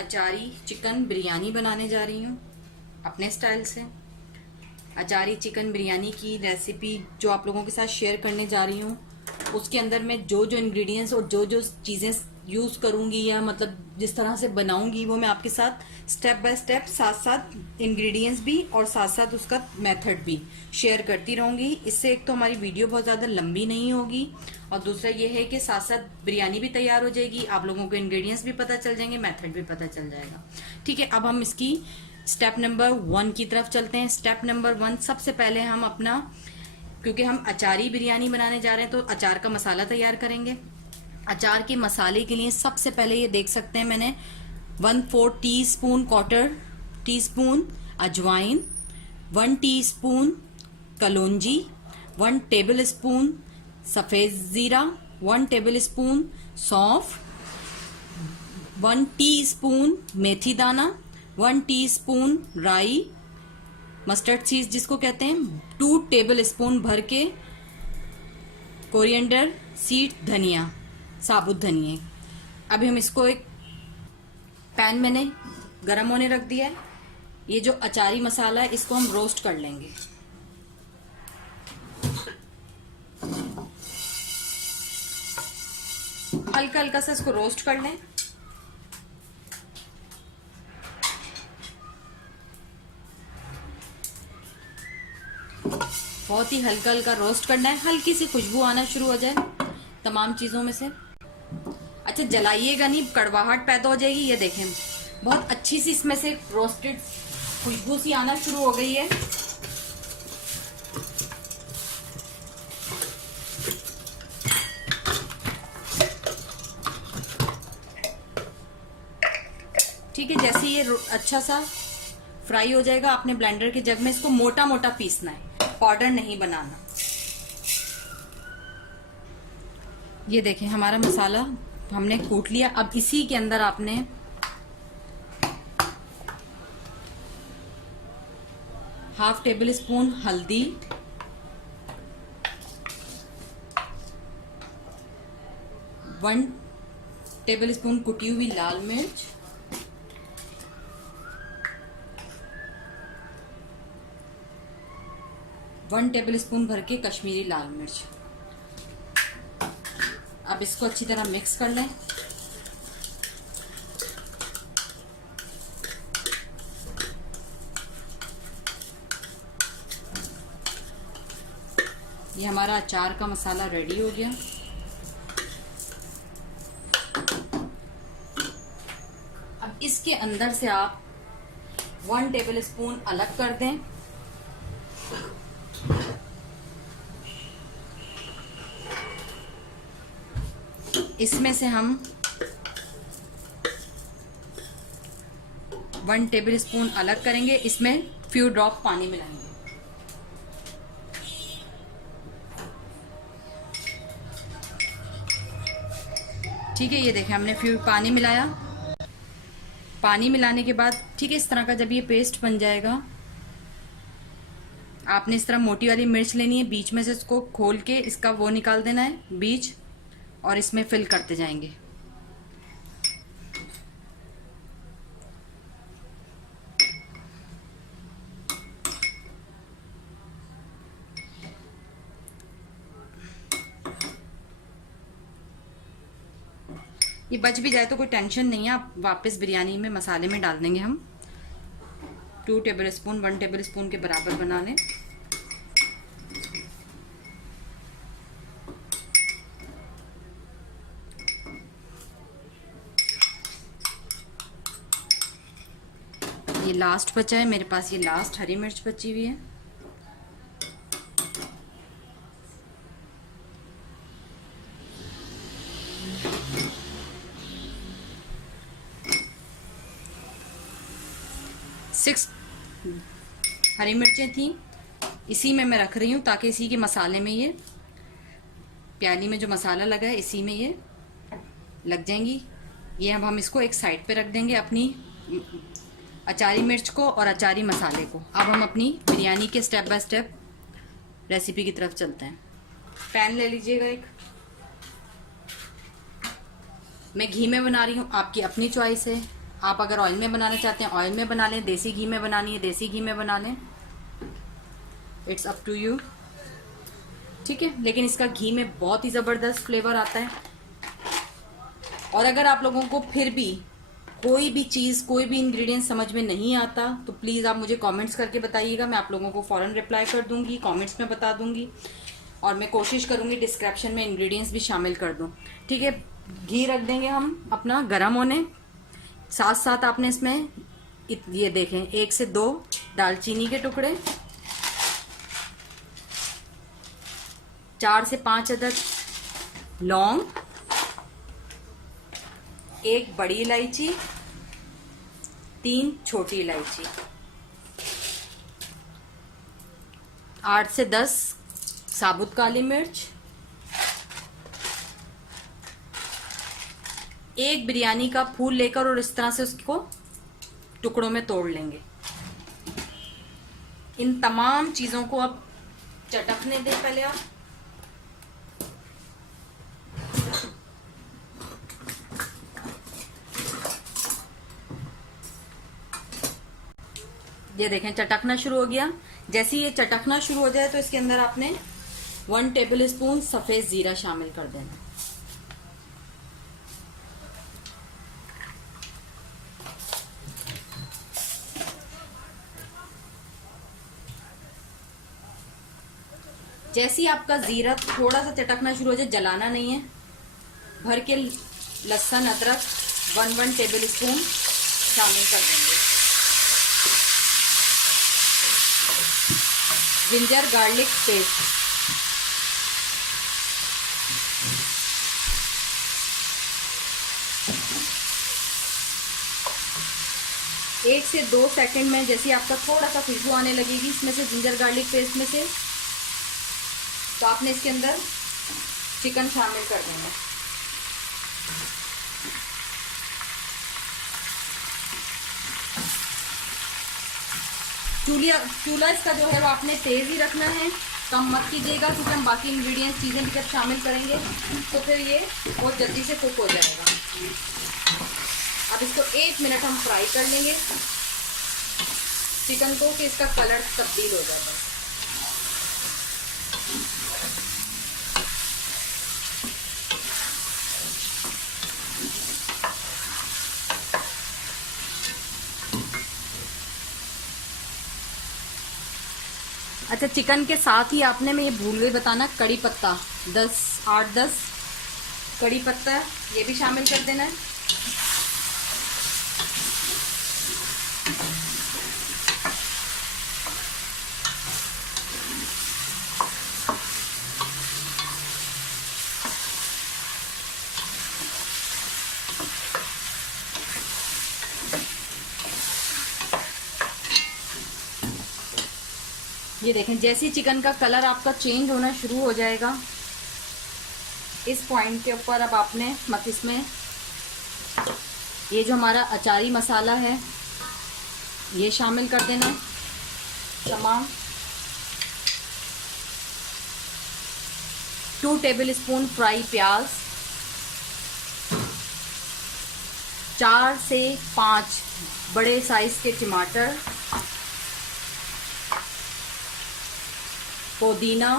अचारी chicken biryani बनाने जा रही हूँ अपने स्टाइल से। अचारी चिकन बिरयानी की रेसिपी जो आप लोगों के साथ शेयर करने जा रही हूँ, उसके अंदर मैं जो जो इंग्रेडिएंट्स और जो जो चीज़ें यूज़ करूँगी या मतलब जिस तरह से बनाऊँगी वो मैं आपके साथ स्टेप बाय स्टेप, साथ साथ इंग्रेडिएंट्स भी और साथ साथ उसका मेथड भी शेयर करती रहूँगी। इससे एक तो हमारी वीडियो बहुत ज़्यादा लंबी नहीं होगी और दूसरा ये है कि साथ साथ बिरयानी भी तैयार हो जाएगी, आप लोगों को इंग्रेडिएंट्स भी पता चल जाएंगे, मेथड भी पता चल जाएगा। ठीक है, अब हम इसकी स्टेप नंबर 1 की तरफ चलते हैं। स्टेप नंबर 1, सबसे पहले हम अपना, क्योंकि हम अचारी बिरयानी बनाने जा रहे हैं तो अचार का मसाला तैयार करेंगे। अचार के मसाले के लिए सबसे पहले ये देख सकते हैं मैंने 1/4 टीस्पून क्वार्टर टीस्पून अजवाइन, 1 टीस्पून कलौंजी, 1 टेबल स्पून सफेद जीरा, 1 टेबल स्पून सौंफ, 1 टीस्पून मेथी दाना, 1 टीस्पून राई, मस्टर्ड सीड्स जिसको कहते हैं, 2 टेबल स्पून भर के कोरिएंडर सीड धनिया, साबुत धनिया। अभी हम इसको एक पैन मैंने गरम होने रख दिया है। ये जो अचारी मसाला है इसको हम रोस्ट कर लेंगे। हल्का हल्का सा इसको रोस्ट कर लें। बहुत ही हल्का हल्का रोस्ट करना है, हल्की सी खुशबू आना शुरू हो जाए तमाम चीजों में से। अच्छा, जलाइएगा नहीं, कड़वाहट पैदा हो जाएगी। ये देखें बहुत अच्छी सी इसमें से रोस्टेड खुशबू सी आना शुरू हो गई है। ठीक है, जैसे ये अच्छा सा फ्राई हो जाएगा, आपने ब्लेंडर के जग में इसको मोटा मोटा पीसना है, पाउडर नहीं बनाना। ये देखें हमारा मसाला हमने कूट लिया। अब इसी के अंदर आपने ½ टेबल स्पून हल्दी, 1 टेबल स्पून कुटी हुई लाल मिर्च, 1 टेबल स्पून भर के कश्मीरी लाल मिर्च। अब इसको अच्छी तरह मिक्स कर लें। ये हमारा अचार का मसाला रेडी हो गया। अब इसके अंदर से आप 1 टेबल स्पून अलग कर दें। इसमें से हम 1 टेबल स्पून अलग करेंगे, इसमें फ्यू ड्रॉप पानी मिलाएंगे। ठीक है, ये देखें हमने फ्यू पानी मिलाया। पानी मिलाने के बाद ठीक है, इस तरह का जब ये पेस्ट बन जाएगा, आपने इस तरह मोटी वाली मिर्च लेनी है, बीच में से इसको खोल के इसका वो निकाल देना है बीज, और इसमें फिल करते जाएंगे। ये बच भी जाए तो कोई टेंशन नहीं है, आप वापस बिरयानी में मसाले में डाल देंगे हम। 2 टेबल स्पून 1 टेबल स्पून के बराबर बना लें। ये लास्ट बचा है मेरे पास, ये लास्ट हरी मिर्च बची हुई है। सिक्स हरी मिर्चें थी, इसी में मैं रख रही हूँ ताकि इसी के मसाले में, ये प्याली में जो मसाला लगा है इसी में ये लग जाएंगी। ये अब हम इसको एक साइड पे रख देंगे, अपनी अचारी मिर्च को और अचारी मसाले को। अब हम अपनी बिरयानी के स्टेप बाय स्टेप रेसिपी की तरफ चलते हैं। पैन ले लीजिएगा एक, मैं घी में बना रही हूँ, आपकी अपनी चॉइस है। आप अगर ऑयल में बनाना चाहते हैं ऑयल में बना लें, देसी घी में बनानी है देसी घी में बना लें, इट्स अप टू यू। ठीक है, लेकिन इसका घी में बहुत ही ज़बरदस्त फ्लेवर आता है। और अगर आप लोगों को फिर भी कोई भी चीज़, कोई भी इंग्रेडिएंट समझ में नहीं आता तो प्लीज़ आप मुझे कमेंट्स करके बताइएगा। मैं आप लोगों को फ़ौरन रिप्लाई कर दूंगी, कमेंट्स में बता दूंगी, और मैं कोशिश करूंगी डिस्क्रिप्शन में इंग्रेडिएंट्स भी शामिल कर दूं। ठीक है, घी रख देंगे हम अपना गर्म होने। साथ साथ आपने इसमें ये देखें 1 से 2 दालचीनी के टुकड़े, 4 से 5 अदद लौंग, 1 बड़ी इलायची, 3 छोटी इलायची, 8 से 10 साबुत काली मिर्च, 1 बिरयानी का फूल लेकर और इस तरह से उसको टुकड़ों में तोड़ लेंगे। इन तमाम चीजों को अब चटकने दें पहले आप। ये देखें चटकना शुरू हो गया। जैसे ही ये चटकना शुरू हो जाए तो इसके अंदर आपने 1 टेबल स्पून सफेद जीरा शामिल कर देना। जैसे ही आपका जीरा थोड़ा सा चटकना शुरू हो जाए, जलाना नहीं है, भर के लहसुन अदरक 1 टेबल स्पून शामिल कर देंगे। जिंजर गार्लिक पेस्ट, एक से 2 सेकंड में जैसे आपका थोड़ा सा खुशबू आने लगेगी इसमें से, जिंजर गार्लिक पेस्ट में से, तो आपने इसके अंदर चिकन शामिल कर देना। चूल्हा इसका जो है वो आपने तेज ही रखना है, कम मत कीजिएगा, क्योंकि हम बाकी इंग्रेडिएंट्स चीज़ें भी जब शामिल करेंगे तो फिर ये बहुत जल्दी से कुक हो जाएगा। अब इसको 1 मिनट हम फ्राई कर लेंगे चिकन को, कि इसका कलर तब्दील हो जाए बस। अच्छा, चिकन के साथ ही आपने, मैं ये भूल गई बताना, कड़ी पत्ता 8-10 कड़ी पत्ता ये भी शामिल कर देना है। ये देखें जैसे ही चिकन का कलर आपका चेंज होना शुरू हो जाएगा, इस पॉइंट के ऊपर अब आपने इसमें ये जो हमारा अचारी मसाला है ये शामिल कर देना तमाम। 2 टेबल स्पून फ्राई प्याज, 4 से 5 बड़े साइज के टमाटर, पुदीना,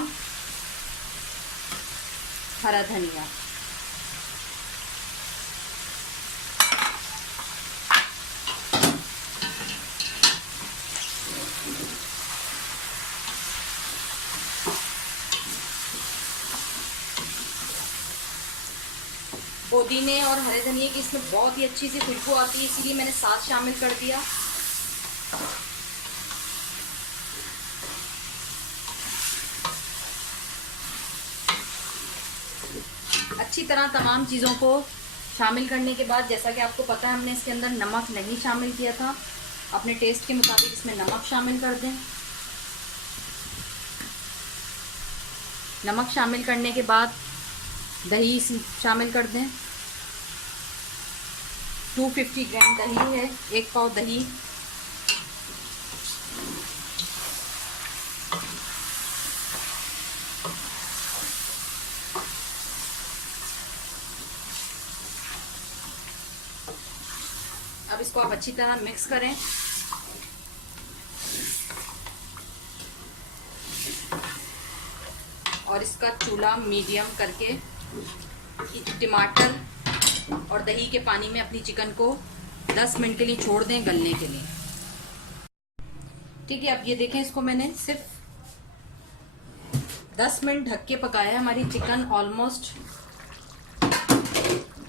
हरा धनिया। पुदीने और हरे धनिए की इसमें बहुत ही अच्छी सी खुशबू आती है, इसीलिए मैंने साथ शामिल कर दिया। अच्छी तरह तमाम चीज़ों को शामिल करने के बाद, जैसा कि आपको पता है हमने इसके अंदर नमक नहीं शामिल किया था, अपने टेस्ट के मुताबिक इसमें नमक शामिल कर दें। नमक शामिल करने के बाद दही शामिल कर दें। 250 ग्राम दही है, 1 पाव दही। अब इसको आप अच्छी तरह मिक्स करें। और इसका चूल्हा मीडियम करके टमाटर और दही के पानी में अपनी चिकन को 10 मिनट के लिए छोड़ दें गलने के लिए। ठीक है, अब ये देखें, इसको मैंने सिर्फ 10 मिनट ढक के पकाया है। हमारी चिकन ऑलमोस्ट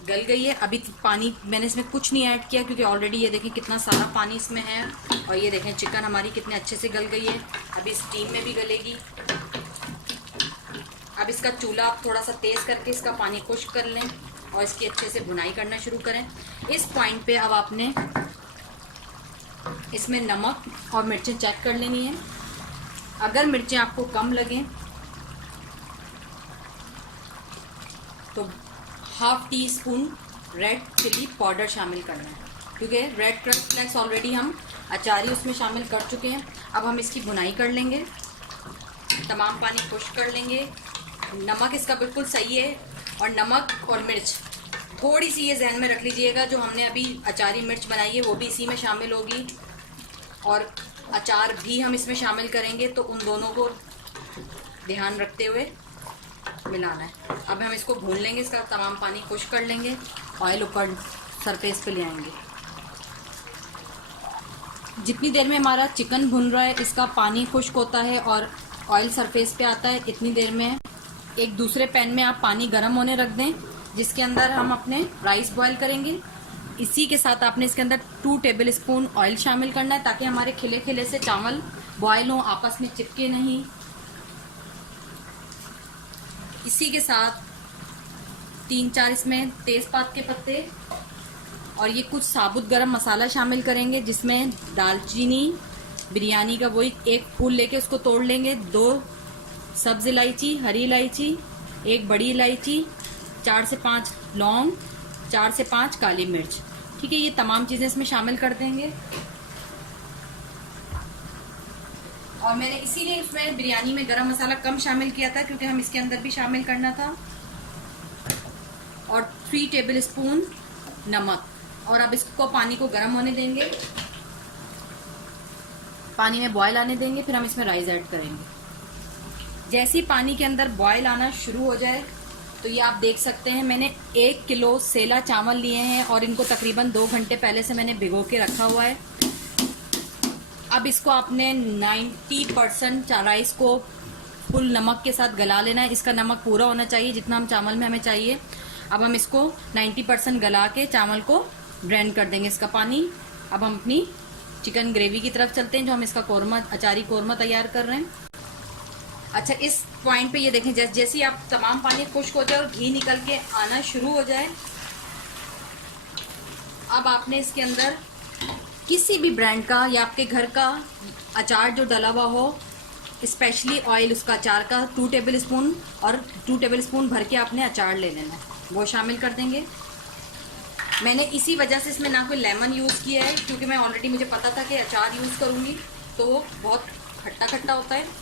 गल गई है। अभी पानी मैंने इसमें कुछ नहीं ऐड किया क्योंकि ऑलरेडी ये देखें कितना सारा पानी इसमें है। और ये देखें चिकन हमारी कितने अच्छे से गल गई है। अभी स्टीम में भी गलेगी। अब इसका चूल्हा आप थोड़ा सा तेज करके इसका पानी खुश्क कर लें और इसकी अच्छे से भुनाई करना शुरू करें। इस पॉइंट पे अब आपने इसमें नमक और मिर्चें चेक कर लेनी है। अगर मिर्चें आपको कम लगें तो ½ टीस्पून रेड चिली पाउडर शामिल करना है, क्योंकि रेड क्रश फ्लेक्स ऑलरेडी हम अचारी उसमें शामिल कर चुके हैं। अब हम इसकी भुनाई कर लेंगे, तमाम पानी खुश्क कर लेंगे। नमक इसका बिल्कुल सही है। और नमक और मिर्च थोड़ी सी ये जहन में रख लीजिएगा, जो हमने अभी अचारी मिर्च बनाई है वो भी इसी में शामिल होगी और अचार भी हम इसमें शामिल करेंगे, तो उन दोनों को ध्यान रखते हुए मिलाना है। अब हम इसको भून लेंगे, इसका तमाम पानी खुश्क कर लेंगे, ऑयल ऊपर सरफेस पे ले आएंगे। जितनी देर में हमारा चिकन भुन रहा है, इसका पानी खुश्क होता है और ऑयल सरफेस पे आता है, इतनी देर में एक दूसरे पैन में आप पानी गर्म होने रख दें, जिसके अंदर हम अपने राइस बॉईल करेंगे। इसी के साथ आपने इसके अंदर 2 टेबल स्पून ऑयल शामिल करना है, ताकि हमारे खिले खिले से चावल बॉईल हों, आपस में चिपके नहीं। इसी के साथ 3-4 इसमें तेजपात के पत्ते और ये कुछ साबुत गरम मसाला शामिल करेंगे, जिसमें दालचीनी, बिरयानी का वही 1 फूल लेके उसको तोड़ लेंगे, 2 सब्ज इलायची, हरी इलायची, 1 बड़ी इलायची, 4 से 5 लौंग, 4 से 5 काली मिर्च। ठीक है, ये तमाम चीजें इसमें शामिल कर देंगे। और मैंने इसीलिए इसमें बिरयानी में गरम मसाला कम शामिल किया था, क्योंकि हम इसके अंदर भी शामिल करना था। और 3 टेबल स्पून नमक। और अब इसको पानी को गर्म होने देंगे, पानी में बॉयल आने देंगे, फिर हम इसमें राइस ऐड करेंगे। जैसे ही पानी के अंदर बॉयल आना शुरू हो जाए तो ये आप देख सकते हैं, मैंने 1 किलो सेला चावल लिए हैं और इनको तकरीबन 2 घंटे पहले से मैंने भिगो के रखा हुआ है। अब इसको आपने 90% राइस को फुल नमक के साथ गला लेना है। इसका नमक पूरा होना चाहिए जितना हम चावल में हमें चाहिए। अब हम इसको 90% गला के चावल को ड्रेन कर देंगे इसका पानी। अब हम अपनी चिकन ग्रेवी की तरफ चलते हैं, जो हम इसका कोरमा, अचारी कोरमा तैयार कर रहे हैं। अच्छा, इस पॉइंट पे ये देखें, जैसे ही आप तमाम पानी खुश्क हो जाए और घी निकल के आना शुरू हो जाए, अब आपने इसके अंदर किसी भी ब्रांड का या आपके घर का अचार जो डला हुआ हो, स्पेशली ऑयल उसका अचार का 2 टेबल स्पून और 2 टेबल स्पून भर के आपने अचार ले लेना है, वो शामिल कर देंगे। मैंने इसी वजह से इसमें ना कोई लेमन यूज़ किया है, क्योंकि मैं ऑलरेडी मुझे पता था कि अचार यूज़ करूँगी तो वो बहुत खट्टा खट्टा होता है।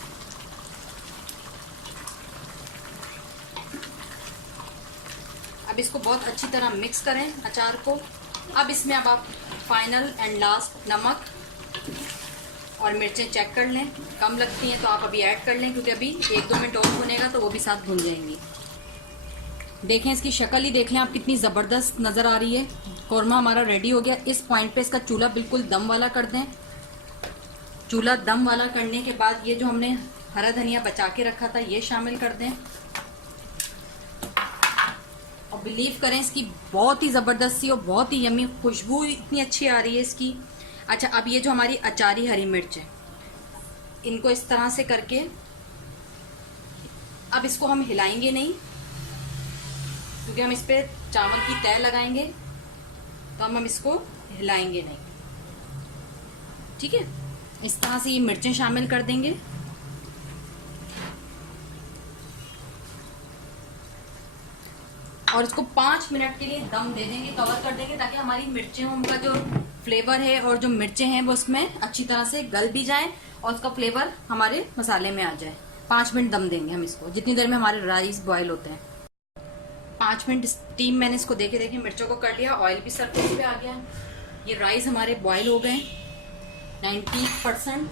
अब इसको बहुत अच्छी तरह मिक्स करें अचार को। अब इसमें अब आप फाइनल एंड लास्ट नमक और मिर्चें चेक कर लें, कम लगती हैं तो आप अभी ऐड कर लें, क्योंकि अभी 1-2 मिनट और भुनेगा तो वो भी साथ भुन जाएंगी। देखें, इसकी शक्ल ही देख लें आप, कितनी ज़बरदस्त नज़र आ रही है। कौरमा हमारा रेडी हो गया। इस पॉइंट पे इसका चूल्हा बिल्कुल दम वाला कर दें। चूल्हा दम वाला करने के बाद ये जो हमने हरा धनिया बचा के रखा था ये शामिल कर दें। और बिलीव करें, इसकी बहुत ही ज़बरदस्त सी और बहुत ही यमी खुशबू इतनी अच्छी आ रही है इसकी। अच्छा, अब ये जो हमारी अचारी हरी मिर्च है, इनको इस तरह से करके अब इसको हम हिलाएंगे नहीं, क्योंकि हम इस पे चावल की तह लगाएंगे, तो हम इसको हिलाएंगे नहीं। ठीक है, इस तरह से ये मिर्चें शामिल कर देंगे। और इसको 5 मिनट के लिए दम दे देंगे, कवर कर देंगे, ताकि हमारी मिर्चें, उनका जो फ्लेवर है और जो मिर्चें हैं वो उसमें अच्छी तरह से गल भी जाए और उसका फ्लेवर हमारे मसाले में आ जाए। 5 मिनट दम देंगे हम इसको, जितनी देर में हमारे राइस बॉयल होते हैं। 5 मिनट स्टीम मैंने इसको देखे मिर्चों को कर लिया, ऑयल भी सरफेस पे आ गया। ये राइस हमारे बॉईल हो गए 90%।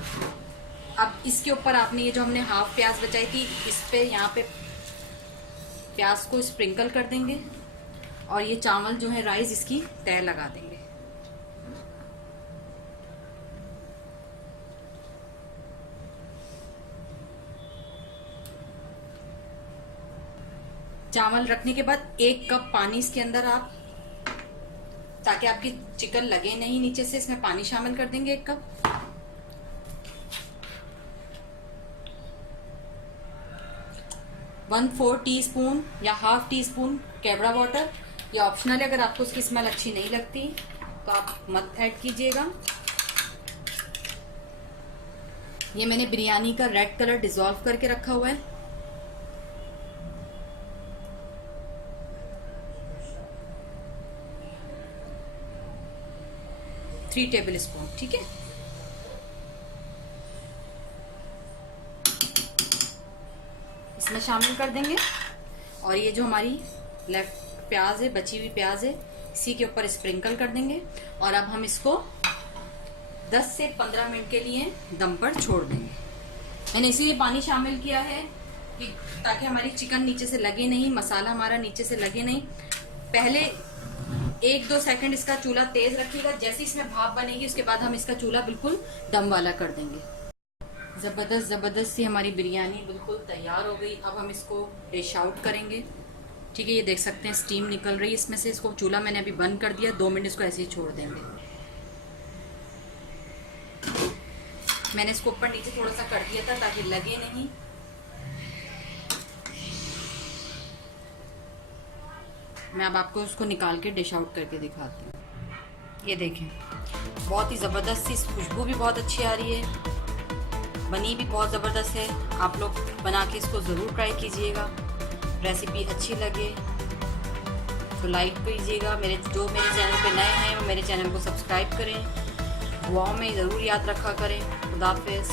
अब इसके ऊपर आपने ये जो हमने हाफ प्याज बचाई थी, इस पे यहाँ पे प्याज को स्प्रिंकल कर देंगे और ये चावल जो है राइस इसकी तह लगा देंगे। चावल रखने के बाद 1 कप पानी इसके अंदर आप, ताकि आपकी चिकन लगे नहीं नीचे से, इसमें पानी शामिल कर देंगे 1 कप। वन 4 टीस्पून या हाफ टी स्पून केवड़ा वाटर, ये ऑप्शनल है, अगर आपको उसकी स्मेल अच्छी नहीं लगती तो आप मत ऐड कीजिएगा। ये मैंने बिरयानी का रेड कलर डिसॉल्व करके रखा हुआ है। थ्री टेबल स्पून, ठीक है। इसमें शामिल कर देंगे और ये जो हमारी लेफ्ट प्याज है, बची हुई प्याज है, इसी के ऊपर स्प्रिंकल कर देंगे और अब हम इसको 10 से 15 मिनट के लिए दम पर छोड़ देंगे। मैंने इसीलिए पानी शामिल किया है कि ताकि हमारी चिकन नीचे से लगे नहीं, मसाला हमारा नीचे से लगे नहीं। पहले 1-2 सेकंड इसका चूल्हा तेज रखिएगा, जैसे इसमें भाप बनेगी उसके बाद हम इसका चूल्हा बिल्कुल दम वाला कर देंगे। ज़बरदस्त सी हमारी बिरयानी बिल्कुल तैयार हो गई। अब हम इसको डिश आउट करेंगे, ठीक है। ये देख सकते हैं स्टीम निकल रही है इसमें से। इसको चूल्हा मैंने अभी बंद कर दिया, 2 मिनट इसको ऐसे ही छोड़ देंगे। मैंने इसको ऊपर नीचे थोड़ा सा कर दिया था ताकि लगे नहीं। मैं अब आपको उसको निकाल के डिश आउट करके दिखाती हूँ। ये देखें, बहुत ही ज़बरदस्त सी खुशबू भी बहुत अच्छी आ रही है, बनी भी बहुत ज़बरदस्त है। आप लोग बना के इसको ज़रूर ट्राई कीजिएगा। रेसिपी अच्छी लगे तो लाइक कीजिएगा। मेरे चैनल पे नए हैं वो मेरे चैनल को सब्सक्राइब करें। दुआओं में ज़रूर याद रखा करें। खुदा हाफिज़।